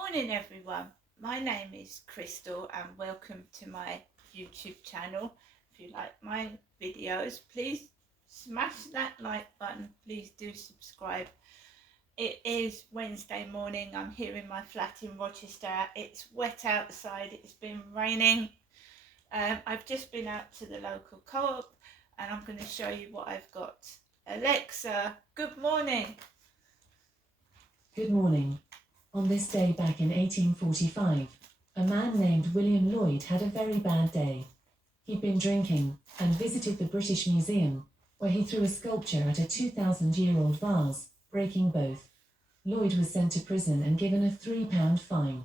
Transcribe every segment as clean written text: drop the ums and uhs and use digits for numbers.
Morning everyone, my name is Crystal and welcome to my YouTube channel. If you like my videos, please smash that like button, please do subscribe. It is Wednesday morning, I'm here in my flat in Rochester. It's wet outside, it's been raining. I've just been out to the local co-op and I'm going to show you what I've got. Alexa, good morning. Good morning. On this day back in 1845, a man named William Lloyd had a very bad day. He'd been drinking and visited the British Museum, where he threw a sculpture at a 2,000-year-old vase, breaking both. Lloyd was sent to prison and given a £3 fine.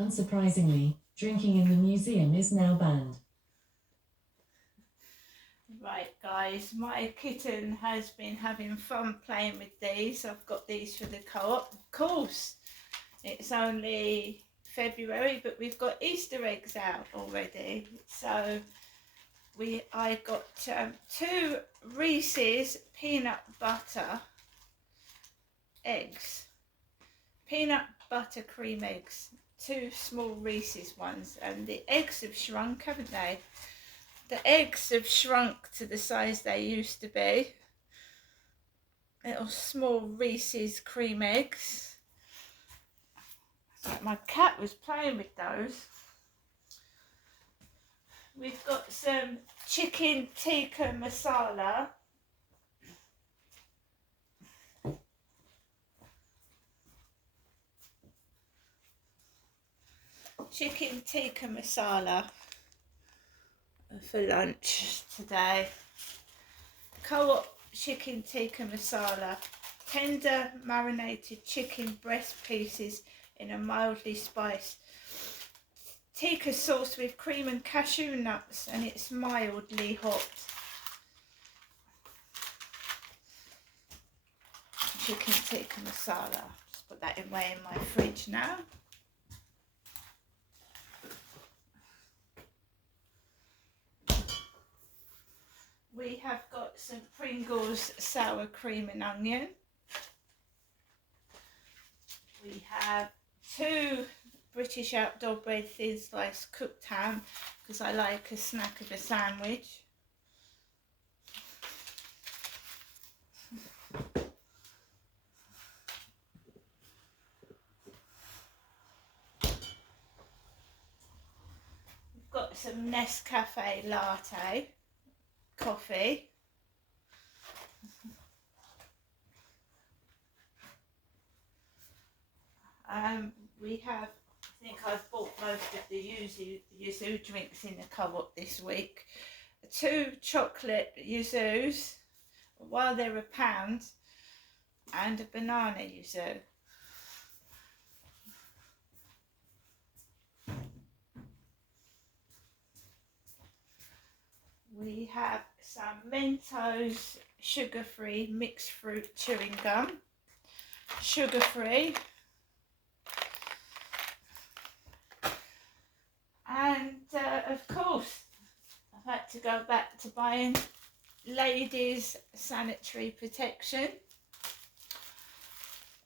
Unsurprisingly, drinking in the museum is now banned. Right guys, my kitten has been having fun playing with these. I've got these for the co-op. Of course, it's only February, but we've got Easter eggs out already. So I got 2 Reese's peanut butter eggs. Peanut butter cream eggs. 2 small Reese's ones. And the eggs have shrunk, haven't they? The eggs have shrunk to the size they used to be. Little small Reese's cream eggs. My cat was playing with those. We've got some chicken tikka masala. Chicken tikka masala for lunch today. Co-op chicken tikka masala. Tender marinated chicken breast pieces in a mildly spiced tikka sauce with cream and cashew nuts, and it's mildly hot. Chicken tikka masala. Just put that away in my fridge now. We have got some Pringles sour cream and onion. We have 2 British Outdoor Bread thin sliced cooked ham, because I like a snack of a sandwich. We've got some Nescafe latte coffee. We have, I think I've bought most of the yuzu drinks in the co-op this week. 2 chocolate yuzus, while they're £1, and a banana yuzu. We have some Mentos sugar-free mixed fruit chewing gum, sugar-free. And of course, I've had to go back to buying ladies' sanitary protection.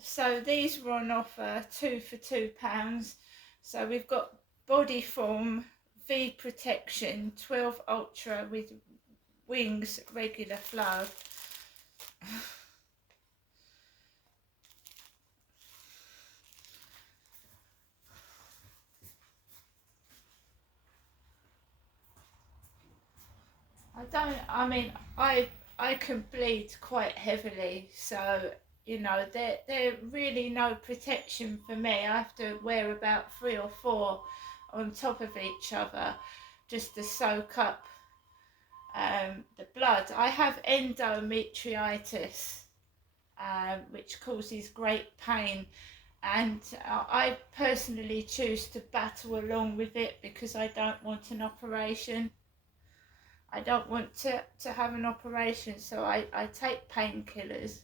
So these were on offer, 2 for £2. So we've got Bodyform V Protection 12 Ultra with Wings regular flow. I can bleed quite heavily, so you know they're really no protection for me. I have to wear about 3 or 4 on top of each other just to soak up the blood. I have endometriitis, which causes great pain, and I personally choose to battle along with it because I don't want an operation. I don't want to have an operation, so I take painkillers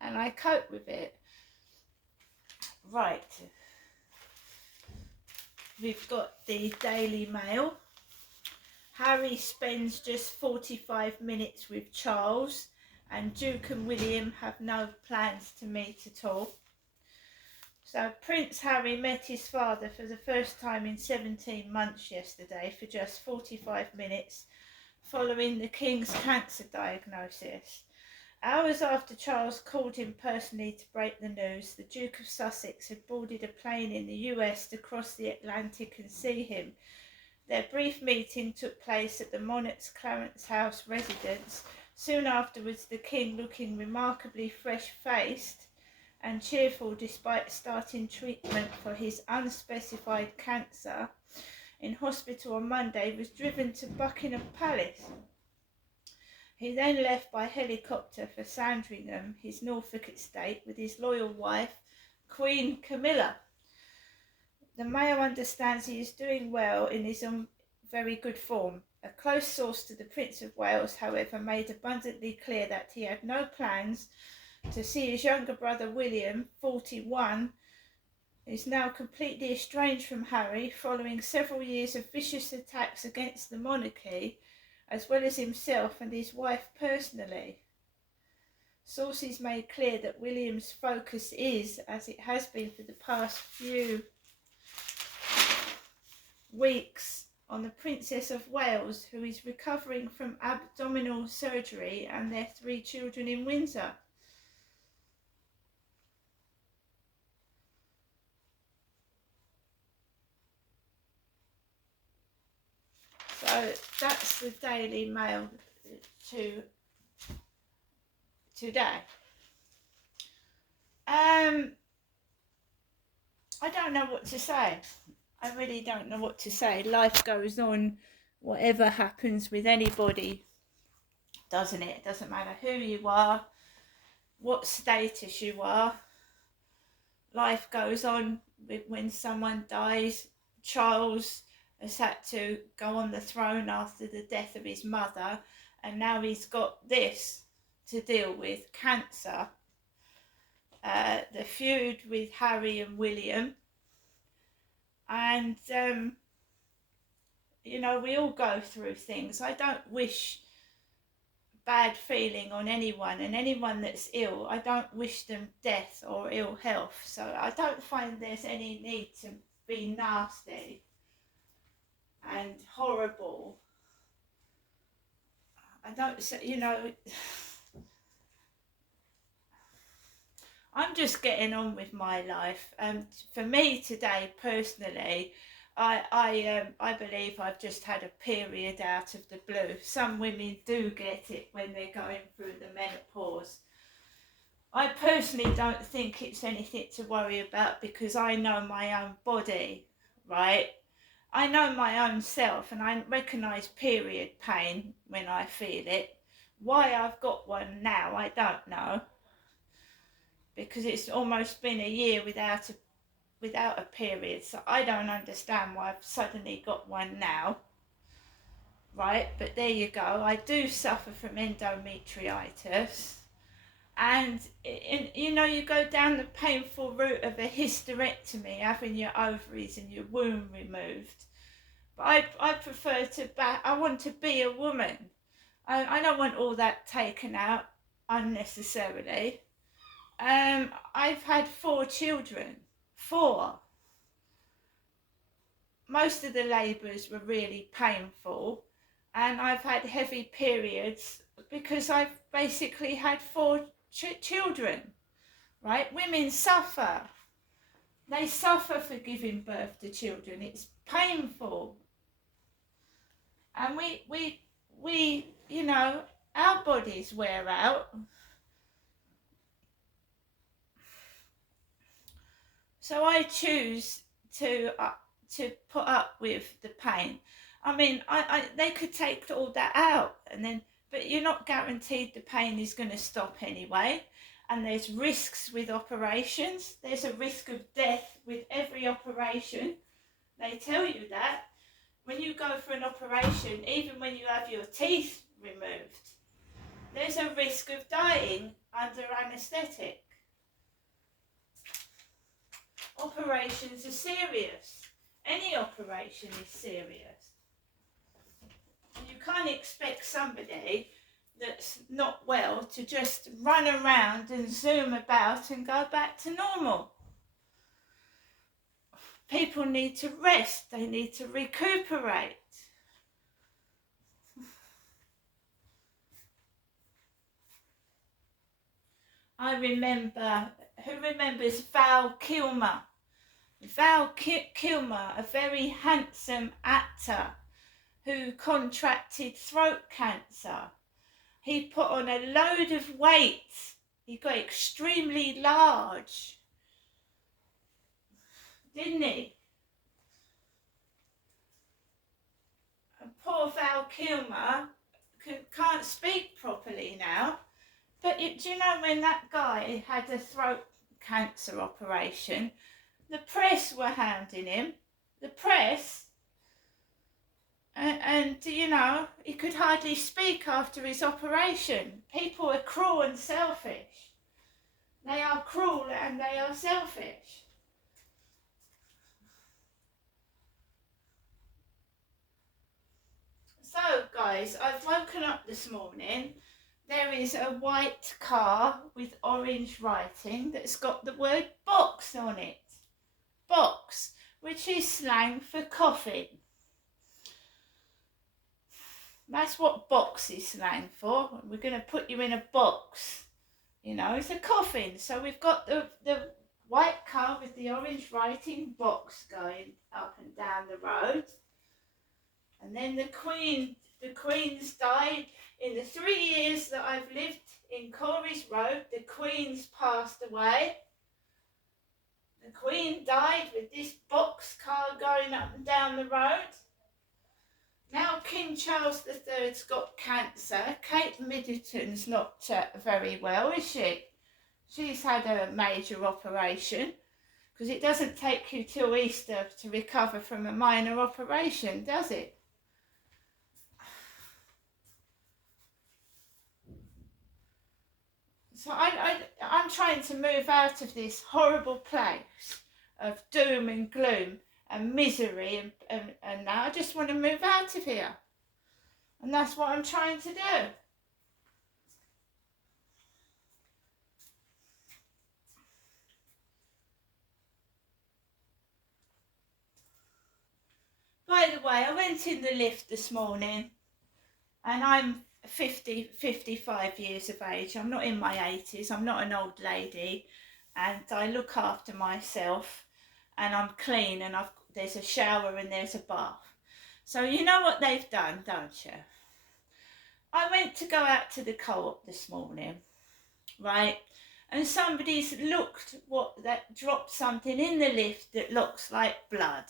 and I cope with it. Right, we've got the Daily Mail. Harry spends just 45 minutes with Charles, and Duke and William have no plans to meet at all. So Prince Harry met his father for the first time in 17 months yesterday for just 45 minutes following the King's cancer diagnosis. Hours after Charles called him personally to break the news, the Duke of Sussex had boarded a plane in the US to cross the Atlantic and see him. Their brief meeting took place at the monarch's Clarence House residence. Soon afterwards, the King, looking remarkably fresh-faced and cheerful despite starting treatment for his unspecified cancer in hospital on Monday, was driven to Buckingham Palace. He then left by helicopter for Sandringham, his Norfolk estate, with his loyal wife, Queen Camilla. The Mail understands he is doing well and is in very good form. A close source to the Prince of Wales, however, made abundantly clear that he had no plans to see his younger brother William, 41, is now completely estranged from Harry following several years of vicious attacks against the monarchy, as well as himself and his wife personally. Sources made clear that William's focus is, as it has been for the past few weeks, on the Princess of Wales, who is recovering from abdominal surgery, and their 3 children in Windsor. So that's the Daily Mail to today. I don't know what to say. I really don't know what to say. Life goes on, whatever happens with anybody, doesn't it? It doesn't matter who you are, what status you are. Life goes on when someone dies. Charles has had to go on the throne after the death of his mother, and now he's got this to deal with, cancer. The feud with Harry and William. And, you know, we all go through things. I don't wish bad feeling on anyone, and anyone that's ill, I don't wish them death or ill health. So I don't find there's any need to be nasty and horrible. I don't, you know, I'm just getting on with my life. For me today, personally, I believe I've just had a period out of the blue. Some women do get it when they're going through the menopause. I personally don't think it's anything to worry about, because I know my own body, right? I know my own self, and I recognise period pain when I feel it. Why I've got one now, I don't know, because it's almost been a year without a period, so I don't understand why I've suddenly got one now, right? But there you go. I do suffer from endometritis, and you know, you go down the painful route of a hysterectomy, having your ovaries and your womb removed. But I prefer to I want to be a woman. I don't want all that taken out unnecessarily. I've had 4 children. 4. Most of the labours were really painful, and I've had heavy periods because I've basically had 4 children, right? Women suffer. They suffer for giving birth to children. It's painful. And we you know, our bodies wear out. So I choose to put up with the pain. I mean, they could take all that out, and then, but you're not guaranteed the pain is going to stop anyway. And there's risks with operations. There's a risk of death with every operation. They tell you that when you go for an operation, even when you have your teeth removed, there's a risk of dying under anaesthetic. Operations are serious. Any operation is serious. You can't expect somebody that's not well to just run around and zoom about and go back to normal. People need to rest, they need to recuperate. I remember, who remembers Val Kilmer? Val Kilmer, a very handsome actor who contracted throat cancer. He put on a load of weight. He got extremely large, didn't he? And poor Val Kilmer can't speak properly now. But do you know when that guy had a throat cancer operation, the press were hounding him. The press. And you know, he could hardly speak after his operation. People are cruel and selfish. They are cruel and they are selfish. So guys, I've woken up this morning. There is a white car with orange writing that's got the word box on it. Box, which is slang for coffin. That's what box is slang for. We're going to put you in a box. You know, it's a coffin. So we've got the white car with the orange writing, box, going up and down the road. And then the Queen's died. In the 3 years that I've lived in Corey's Road, the Queen's passed away. The Queen died with this box car going up and down the road. Now King Charles III's got cancer. Kate Middleton's not very well, is she? She's had a major operation, because it doesn't take you till Easter to recover from a minor operation, does it? So I'm trying to move out of this horrible place of doom and gloom and misery, and now I just want to move out of here. And that's what I'm trying to do. By the way, I went in the lift this morning, and I'm 55 years of age. I'm not in my 80s. I'm not an old lady, and I look after myself, and I'm clean, and there's a shower and there's a bath. So you know what they've done, don't you? I went to go out to the Co-op this morning, right? And somebody's dropped something in the lift that looks like blood.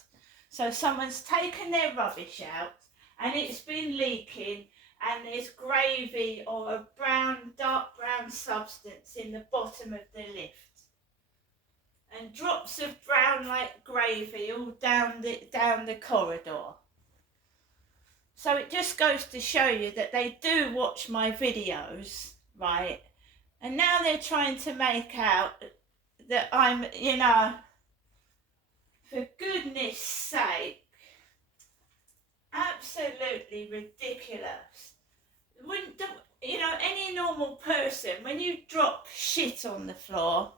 So someone's taken their rubbish out, and it's been leaking, and there's gravy or a dark brown substance in the bottom of the lift. And drops of brown like gravy all down the corridor. So it just goes to show you that they do watch my videos, right? And now they're trying to make out that I'm, you know, for goodness sake, absolutely ridiculous. You know, any normal person, when you drop shit on the floor,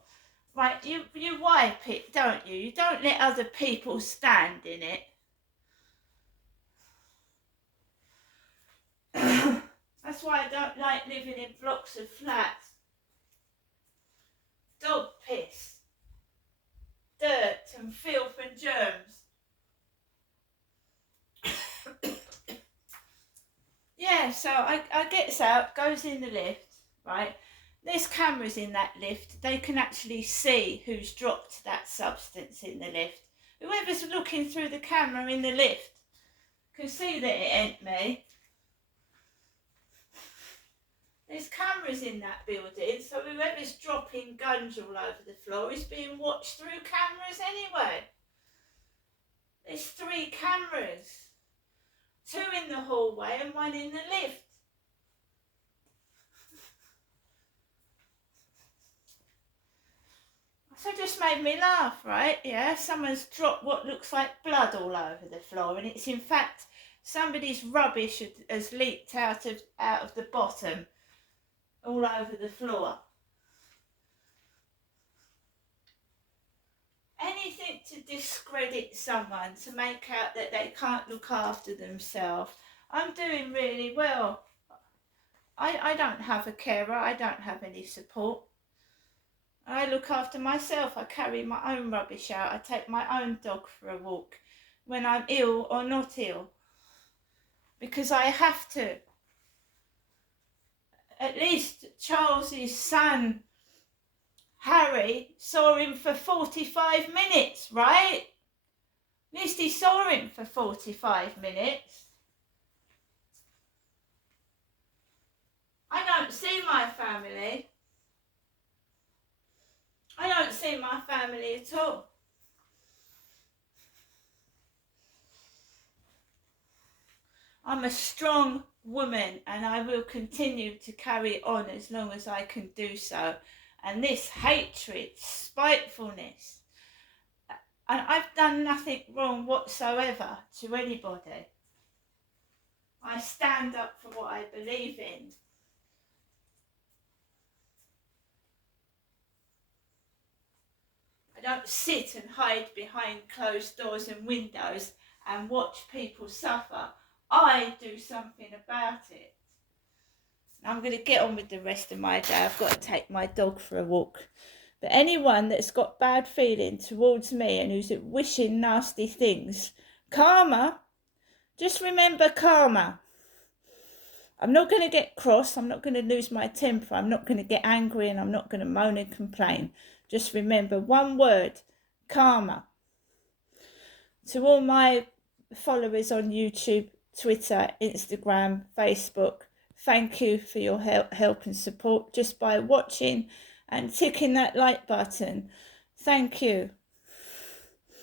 right, you wipe it, don't you? You don't let other people stand in it. That's why I don't like living in blocks of flats. Dog piss, dirt and filth and germs. Yeah, so I gets out, goes in the lift, right? There's cameras in that lift. They can actually see who's dropped that substance in the lift. Whoever's looking through the camera in the lift can see that it ain't me. There's cameras in that building, so whoever's dropping gunge all over the floor is being watched through cameras anyway. There's 3 cameras. 2 in the hallway and 1 in the lift. So it just made me laugh, right? Yeah, someone's dropped what looks like blood all over the floor, and it's in fact somebody's rubbish has leaked out of the bottom all over the floor. Anything to discredit someone, to make out that they can't look after themselves. I'm doing really well. I don't have a carer. I don't have any support. I look after myself. I carry my own rubbish out. I take my own dog for a walk when I'm ill or not ill, because I have to. At least Charles's son, Harry, saw him for 45 minutes, right? At least he saw him for 45 minutes. I don't see my family. I don't see my family at all. I'm a strong woman, and I will continue to carry on as long as I can do so. And this hatred, spitefulness, and I've done nothing wrong whatsoever to anybody. I stand up for what I believe in. I don't sit and hide behind closed doors and windows and watch people suffer. I do something about it. I'm going to get on with the rest of my day. I've got to take my dog for a walk. But anyone that's got bad feeling towards me and who's wishing nasty things, karma, just remember karma. I'm not going to get cross. I'm not going to lose my temper. I'm not going to get angry, and I'm not going to moan and complain. Just remember one word, karma. To all my followers on YouTube, Twitter, Instagram, Facebook, thank you for your help and support just by watching and ticking that like button. Thank you.